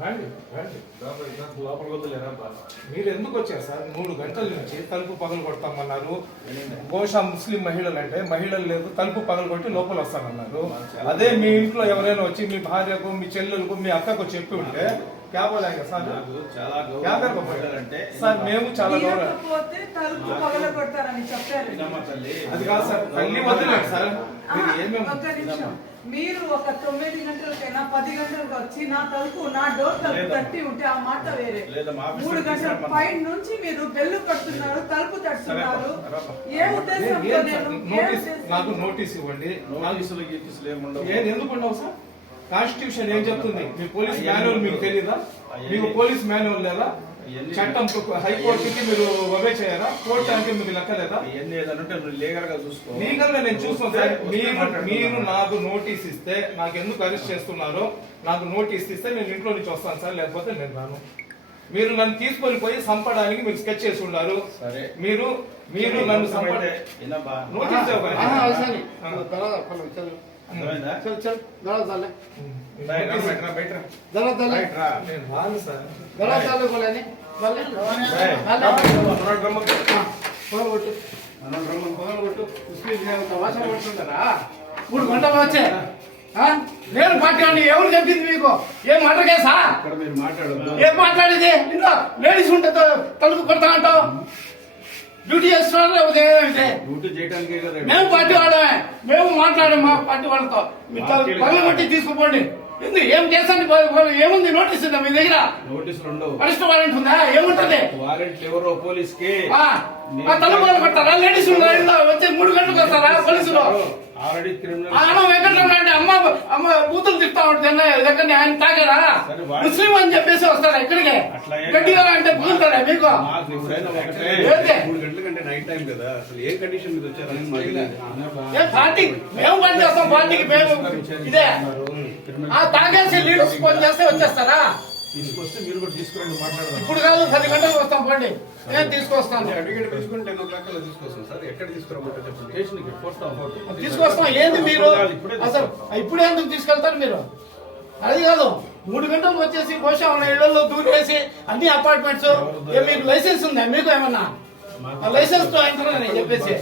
రండి రండి. లోపలికి వద్దులేరా. మీరు ఎందుకు వచ్చారు సార్? మూడు గంటల నుంచి తలుపు పగలు కొడతామన్నారు. బహుశా ముస్లిం మహిళలు అంటే మహిళలు లేదు తలుపు పగలు కొట్టి లోపల వస్తానన్నారు. అదే మీ ఇంట్లో ఎవరైనా వచ్చి మీ భార్యకు మీ చెల్లెలకు మీ అక్కకు చెప్పి ఉంటే సార్. గౌరవం సార్ మేము చాలా గౌరవం అది కాదు సార్ తల్లి సార్. మీరు ఒక తొమ్మిది గంటలకైనా పది గంటలకు వచ్చి నా తలుపు నా డోర్ తలుపు. తట్టి ఉంటే ఆ మాట వేరే మూడు గంటల. పై నుంచి మీరు బెల్లు కడుతున్నారు తలుపు తట్టుతున్నారు. ఏ ఉద్దేశంతో ఉద్దేశంతో? నాకు నోటీస్ ఇవ్వండి నోటీసులు గీటీసులు ఎందుకు ఉండవు సార్ కాన్స్టిట్యూషన్ ఏం చెప్తుంది మీ పోలీస్ మాన్యువల్ మీకు తెలీదా. మీకు పోలీస్ మాన్యువల్ లేదా. చట్టం హైకోర్టుకి మీరు ఒబే చేయరా? కోర్టు అంటే మీకు లెక్కలేదా? ఇవన్నీ ఏదైనా ఉంటే నువ్వు లీగల్గా చూసుకో. లీగల్గా నేను చూస్తాను సార్. మీరు. మీరు నాకు నోటీస్ ఇస్తే నాకు ఎందుకు అరెస్ట్ చేస్తున్నారో నాకు నోటీస్ ఇస్తే నేను ఇంట్లో నుంచి వస్తాను సార్ లేకపోతే నేను రాను. మీరు నన్ను తీసుకొని పోయి చంపడానికి మీరు స్కెచ్ చేసి ఉన్నారు. సరే. మీరు మీరు నన్ను వినమ్మా. నోటీస్ ఇవ్వకండి. చల్ చల్. దళ చాలే దళ చాలే దళ చాలు పోలేని పొగలగొట్టు పొగలగొట్టు తమాషా పడుతుంటారా? మూడు గంటలు వచ్చే. నేను మాట్లాడి ఎవరు చెప్పింది మీకు? ఏం మాట్లాడేసా ఏం మాట్లాడేది? లేడీస్ ఉంటే తలుపు కొడతా అంటావు డ్యూటీ చేస్తున్నారు ఏమిటి? డ్యూటీ చేయడానికే మేము పార్టీ వాళ్ళమే. మేము మాట్లాడాం మా పార్టీ వాళ్ళతో. పగలు కొట్టి తీసుకుపోండి. ఎందుకు ఏం చేస్తాను ఏముంది నోటీస్ ఉందా మీ దగ్గర? నోటీసులు ఉండవు. అరెస్ట్ వారెంట్ ఉందా? ఏముంటది? వారెంట్ ఎవరో పోలీస్కి ఆ, ఆ తలుపు వాళ్ళు కొట్టారా లేడీస్ ఉన్నారా వచ్చి మూడు గంటలకు వస్తారా? పోలీసులు? ఆల్రెడీ క్రిమినల్ అమ్మ తిప్తా ఉంటుంది దగ్గర ఆయన వాడు- ముస్లిం అని చెప్పేసి వస్తారా ఇక్కడికి. అట్లా ఏం గట్టిగా అంటే బుగులుతారా మీకు మాకు? ఎప్పుడైనా ఒకటే. ఏంటి? మూడు గంటల కంటే నైట్ టైం కదా. అసలు ఏ కండిషన్ మీద వచ్చారని మాకు తెలియదు. ఏ పార్టీ? మేము పని చేస్తాం పార్టీకి మేము ఇదే. ఆ తాగేసి లీడర్స్ ఫోన్ చేస్తే వచ్చేస్తారా? తీసుకొస్తే మీరు కూడా తీసుకురండి మాట్లాడదాం. ఇప్పుడు కాదు పది గంటలకు వస్తాం పండి. నేను తీసుకొస్తాను. అడిగేట తీసుకుని టెన్ ఓ క్లాక్ తీసుకొస్తాం సార్. ఎక్కడ తీసుకురామంటే చెప్పండి? తీసుకొస్తాం. ఏంది మీరు? ఇప్పుడే అసలు ఇప్పుడే ఎందుకు తీసుకెళ్తారు మీరు? అది కాదు. మూడు గంటలకు వచ్చేసి బహుశా ఉన్న ఇళ్ళలో దూరేసి అన్ని అపార్ట్మెంట్స్. మీకు లైసెన్స్ ఉందా? మీకు ఏమన్నా? లైసెన్స్తో చెప్పేసి.